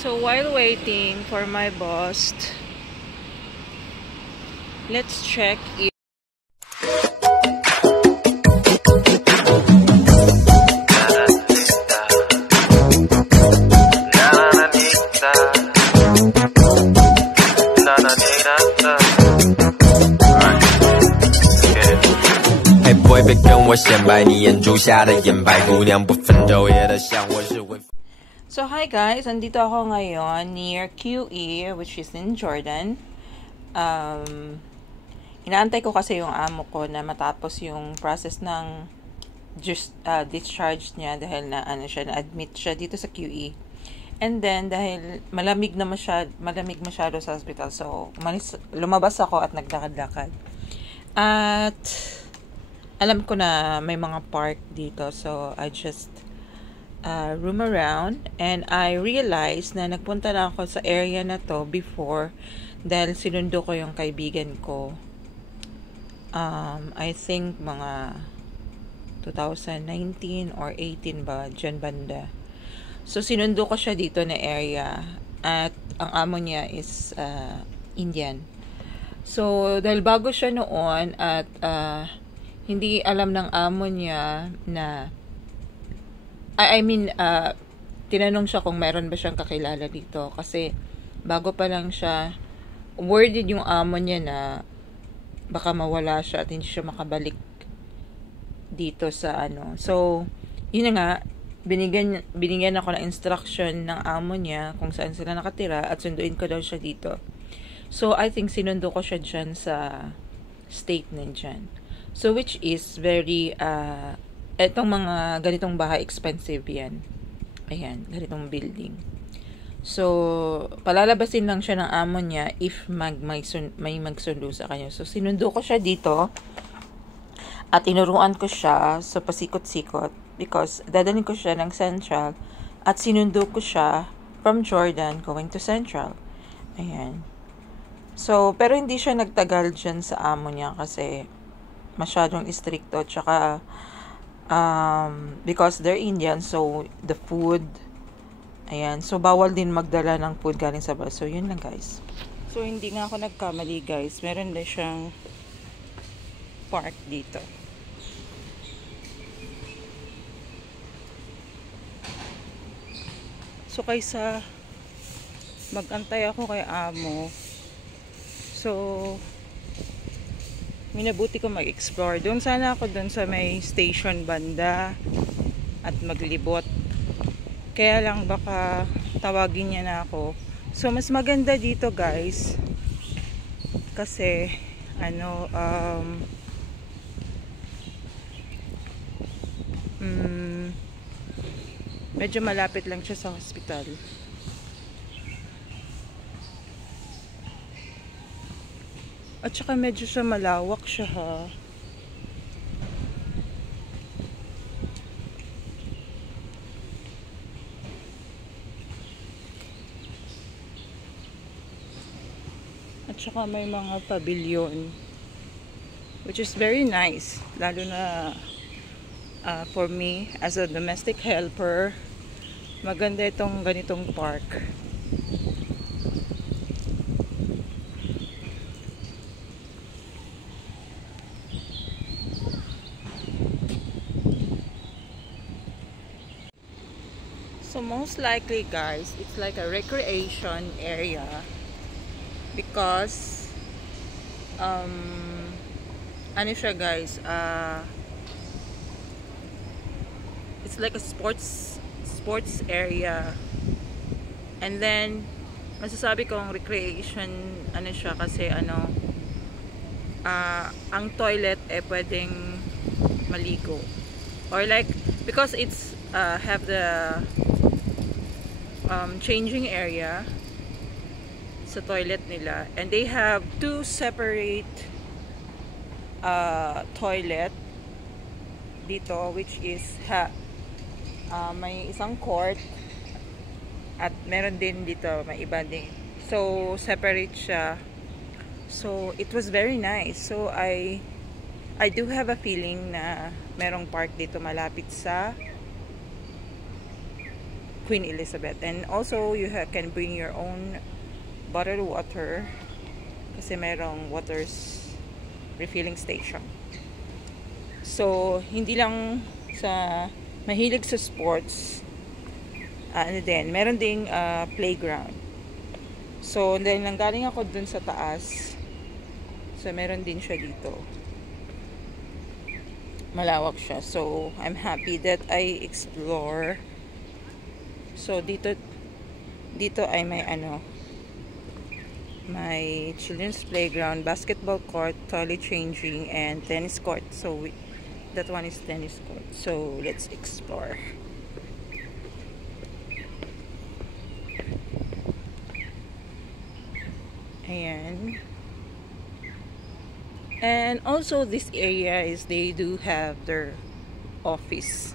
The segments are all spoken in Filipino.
So while waiting for my boss, let's check if Hey boy， 别跟我显摆，你眼珠下的眼白姑娘不分昼夜的想我是会。So hi guys, andito ako ngayon near QE, which is in Jordan. Inaantay ko kasi yung amo ko na matapos yung process ng discharge niya dahil na na-admit siya dito sa QE. And then dahil malamig masyado sa hospital, so lumabas ako at naglakad-lakad. At alam ko na may mga park dito, so I just roam around, and I realized na nagpunta na ako sa area na to before dahil sinundo ko yung kaibigan ko. I think mga 2019 or 18 ba, dyan banda. So sinundo ko siya dito na area, at ang amo niya is Indian. So dahil bago siya noon at hindi alam ng amo niya na tinanong siya kung meron ba siyang kakilala dito, kasi bago pa lang siya, worried yung amo niya na baka mawala siya at hindi siya makabalik dito sa So yun na nga, binigyan ako ng instruction ng amo niya kung saan sila nakatira at sunduin ko daw siya dito. So I think sinundo ko siya dyan sa state na dyan. So which is very etong mga ganitong bahay, expensive yan. Ayan, ganitong building. So, palalabasin lang siya ng amo niya if may magsundo sa kanya. So, sinundo ko siya dito at tinuruan ko siya sa pasikot-sikot because dadalhin ko siya ng Central at sinundo ko siya from Jordan going to Central. Ayan. So, pero hindi siya nagtagal dyan sa amo niya kasi masyadong istrikto, tsaka because they're Indian, so the food, ayan, so bawal din magdala ng food galing sa bus. So yun lang guys. So hindi nga ako nagkamali guys, meron din siyang park dito. So kaysa magantay ako kay amo, so minabuti ko mag-explore. Doon sana ako doon sa may station banda at maglibot. Kaya lang baka tawagin niya na ako. So mas maganda dito guys kasi medyo malapit lang siya sa hospital. At saka medyo siya malawak siya ha. At saka may mga pavilion, which is very nice. Lalo na for me as a domestic helper, maganda itong ganitong park. So most likely guys, it's like a recreation area because ano siya guys, it's like a sports area, and then masasabi kong recreation siya kasi ang toilet pwedeng maligo, or like because it's have the changing area sa toilet nila, and they have two separate toilet dito, which is may isang court at meron din dito may iba din, so separate siya. So it was very nice. So I do have a feeling na merong park dito malapit sa Queen Elizabeth. And also, you can bring your own bottled water kasi merong waters refilling station. So, hindi lang sa mahilig sa sports, meron ding playground. So, dahil nanggaling ako dun sa taas, so meron din siya dito. Malawak siya. So, I'm happy that I explore. So, dito ay may may children's playground, basketball court, toilet changing, and tennis court. So, that one is tennis court. So, let's explore. Ayan. And also, this area is they do have their office.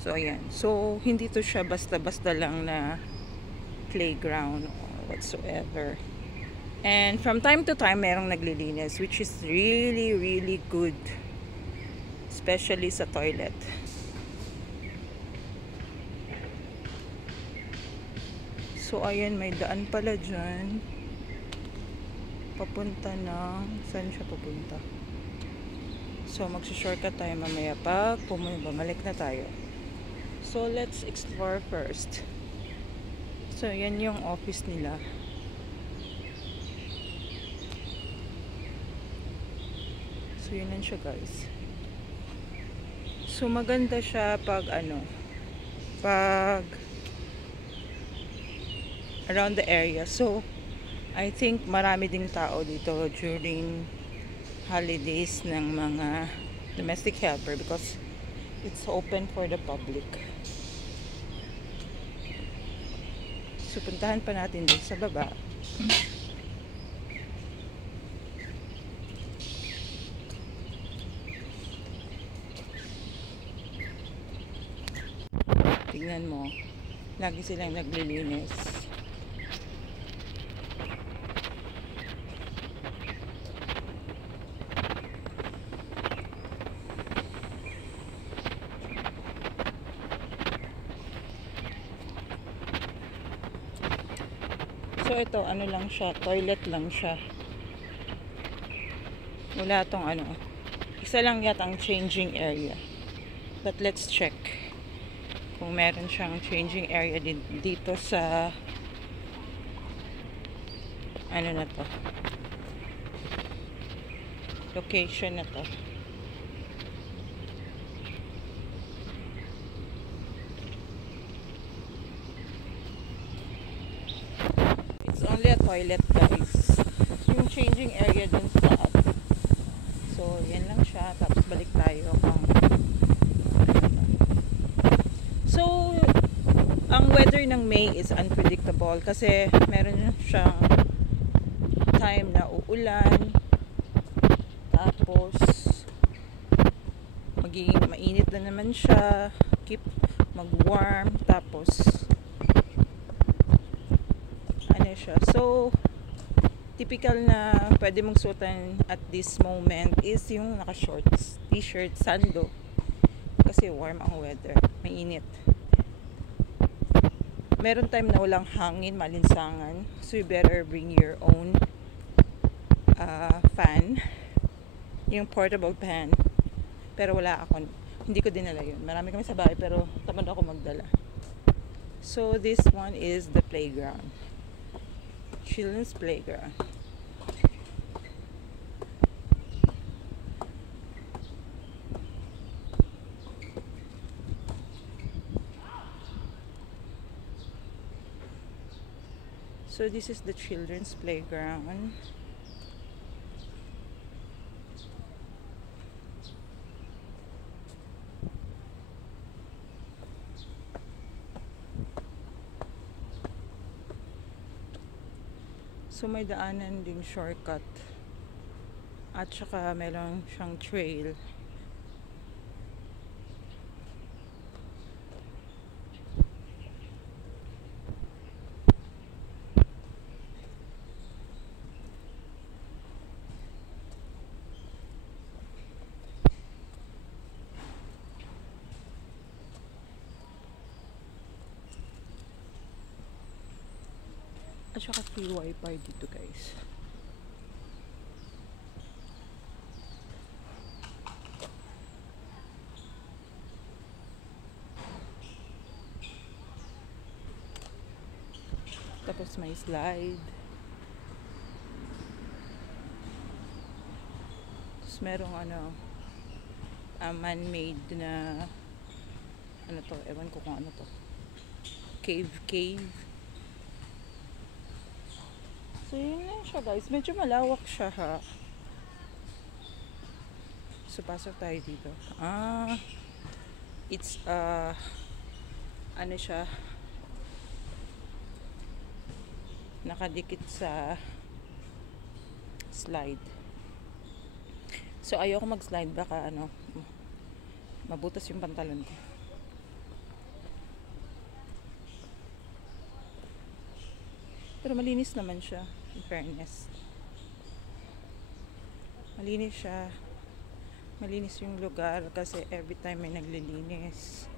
So, ayan. So, hindi to siya basta-basta lang na playground or whatsoever. And from time to time, merong naglilinis, which is really, really good. Especially sa toilet. So, ayan, may daan pala dyan. Papunta ng... Saan siya papunta? So, magsa-shortcut tayo mamaya pag bumalik na tayo. So, let's explore first. So, yan yung office nila. So, yun lang siya, guys. So, maganda siya pag pag around the area. So, I think marami ding tao dito during holidays ng mga domestic helper because it's open for the public. So, puntahan pa natin din sa baba. Tingnan mo, lagi silang naglilinis. So ito, lang siya, toilet lang siya. Wala tong isa lang yata ang changing area. But let's check kung meron siyang changing area dito sa na to, location na to. Only a toilet, guys. Yung changing area dun sa taas. So, yan lang siya. Tapos balik tayo kung so, ang weather ng May is unpredictable kasi meron siyang time na uulan, tapos magiging mainit na naman siya, keep mag-warm, tapos siya. So, typical na pwede mong suotan at this moment is yung naka-shorts, t-shirt, sando. Kasi warm ang weather. Mainit. Meron time na walang hangin, malinsangan. So, you better bring your own fan. Yung portable fan. Pero wala ako. Hindi ko dinala yun. Marami kami sa bahay pero tamad ako magdala. So, this one is the playground. Children's playground. So this is the children's playground. So may daanan ding shortcut. At saka meron siyang trail. At saka free wifi dito guys. Tapos may slide. Tapos merong man-made na to, ewan ko kung ano to. Cave. So yun lang siya guys. Medyo malawak siya ha. So pasok tayo dito. It's siya, nakadikit sa slide. So ayoko mag-slide, baka mabutas yung pantalon ko. Pero malinis naman siya, in fairness. Malinis siya. Malinis yung lugar kasi every time may naglilinis.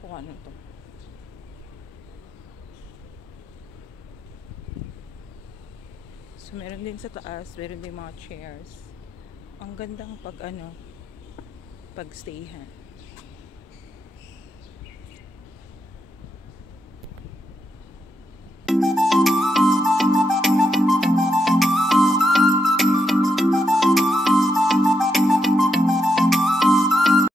Kung ano to. So meron din sa taas, meron din mga chairs. Ang gandang pag stayhan.